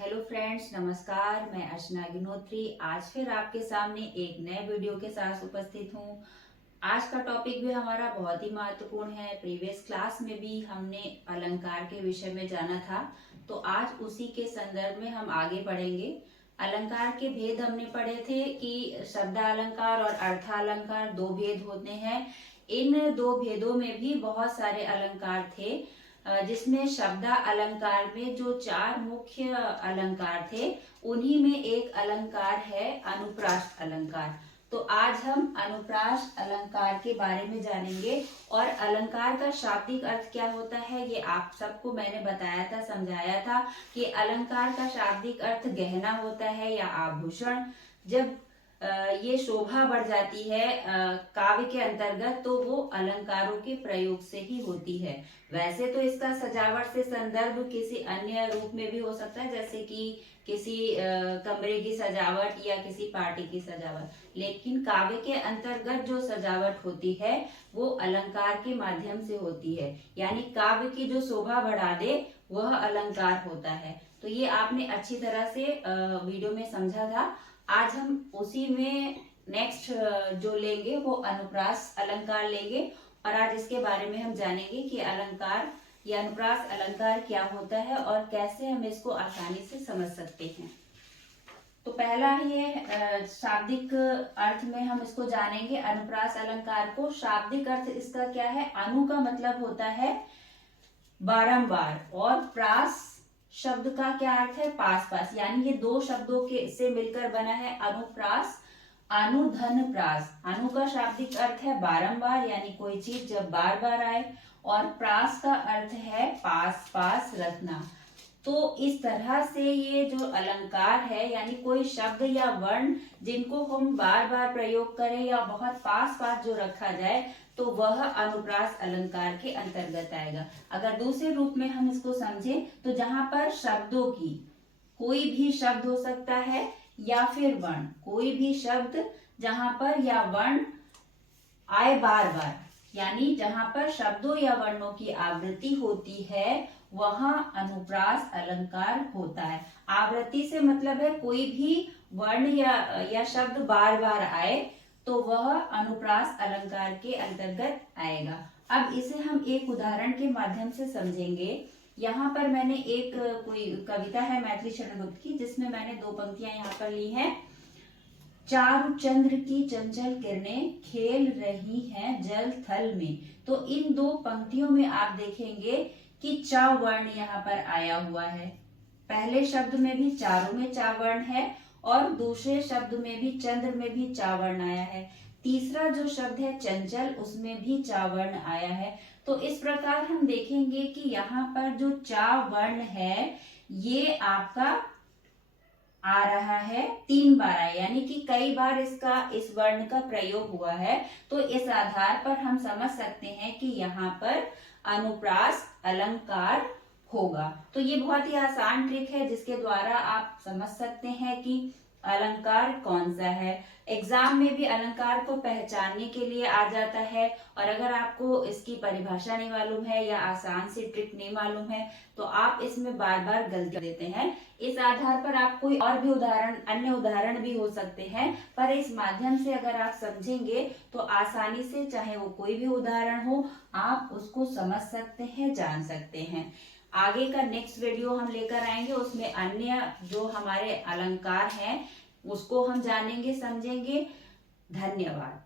Hello friends, नमस्कार। मैं अर्चना अग्निहोत्री आज फिर आपके सामने एक नए वीडियो के साथ उपस्थित हूँ। आज का टॉपिक भी हमारा बहुत ही महत्वपूर्ण है। प्रीवियस क्लास में भी हमने अलंकार के विषय में जाना था, तो आज उसी के संदर्भ में हम आगे बढ़ेंगे। अलंकार के भेद हमने पढ़े थे कि शब्दालंकार और अर्थालंकार दो भेद होते हैं। इन दो भेदों में भी बहुत सारे अलंकार थे, जिसमें शब्दा अलंकार में जो चार मुख्य अलंकार थे उन्हीं में एक अलंकार है अनुप्रास अलंकार। तो आज हम अनुप्रास अलंकार के बारे में जानेंगे और अलंकार का शाब्दिक अर्थ क्या होता है ये आप सबको मैंने बताया था, समझाया था कि अलंकार का शाब्दिक अर्थ गहना होता है या आभूषण। जब ये शोभा बढ़ जाती है काव्य के अंतर्गत, तो वो अलंकारों के प्रयोग से ही होती है। वैसे तो इसका सजावट से संदर्भ किसी अन्य रूप में भी हो सकता है, जैसे कि किसी कमरे की सजावट या किसी पार्टी की सजावट, लेकिन काव्य के अंतर्गत जो सजावट होती है वो अलंकार के माध्यम से होती है। यानी काव्य की जो शोभा बढ़ा दे वह अलंकार होता है। तो ये आपने अच्छी तरह से वीडियो में समझा था। आज हम उसी में नेक्स्ट जो लेंगे वो अनुप्रास अलंकार लेंगे और आज इसके बारे में हम जानेंगे कि अलंकार या अनुप्रास अलंकार क्या होता है और कैसे हम इसको आसानी से समझ सकते हैं। तो पहला ये शाब्दिक अर्थ में हम इसको जानेंगे अनुप्रास अलंकार को। शाब्दिक अर्थ इसका क्या है? अनु का मतलब होता है बारंबार और प्रास शब्द का क्या अर्थ है? पास पास। यानी ये दो शब्दों के से मिलकर बना है अनुप्रास। अनु धन प्रास। अनु का शाब्दिक अर्थ है बारंबार, यानी कोई चीज जब बार बार आए, और प्रास का अर्थ है पास पास रखना। तो इस तरह से ये जो अलंकार है, यानी कोई शब्द या वर्ण जिनको हम बार बार प्रयोग करें या बहुत पास पास जो रखा जाए, तो वह अनुप्रास अलंकार के अंतर्गत आएगा। अगर दूसरे रूप में हम इसको समझें तो जहां पर शब्दों की कोई भी शब्द हो सकता है या फिर वर्ण, कोई भी शब्द जहां पर या वर्ण आए बार बार, यानी जहां पर शब्दों या वर्णों की आवृत्ति होती है वहां अनुप्रास अलंकार होता है। आवृत्ति से मतलब है कोई भी वर्ण या शब्द बार बार आए तो वह अनुप्रास अलंकार के अंतर्गत आएगा। अब इसे हम एक उदाहरण के माध्यम से समझेंगे। यहाँ पर मैंने एक कोई कविता है मैथिली शरण गुप्त की, जिसमें मैंने दो पंक्तियां यहाँ पर ली हैं। चारु चंद्र की चंचल किरणें खेल रही हैं जल थल में। तो इन दो पंक्तियों में आप देखेंगे कि चा वर्ण यहाँ पर आया हुआ है। पहले शब्द में भी चारों में चा वर्ण है और दूसरे शब्द में भी चंद्र में भी चा वर्ण आया है। तीसरा जो शब्द है चंचल, उसमें भी चा वर्ण आया है। तो इस प्रकार हम देखेंगे कि यहाँ पर जो चा वर्ण है ये आपका आ रहा है, 3 बार आया, यानी कि कई बार इस वर्ण का प्रयोग हुआ है। तो इस आधार पर हम समझ सकते हैं कि यहाँ पर अनुप्रास अलंकार होगा। तो ये बहुत ही आसान ट्रिक है जिसके द्वारा आप समझ सकते हैं कि अलंकार कौन सा है। एग्जाम में भी अलंकार को पहचानने के लिए आ जाता है, और अगर आपको इसकी परिभाषा नहीं मालूम है या आसान सी ट्रिक नहीं मालूम है तो आप इसमें बार बार गलती कर देते हैं। इस आधार पर आप कोई और भी अन्य उदाहरण भी हो सकते हैं, पर इस माध्यम से अगर आप समझेंगे तो आसानी से, चाहे वो कोई भी उदाहरण हो, आप उसको समझ सकते हैं, जान सकते हैं। आगे का नेक्स्ट वीडियो हम लेकर आएंगे, उसमें अन्य जो हमारे अलंकार हैं उसको हम जानेंगे, समझेंगे। धन्यवाद।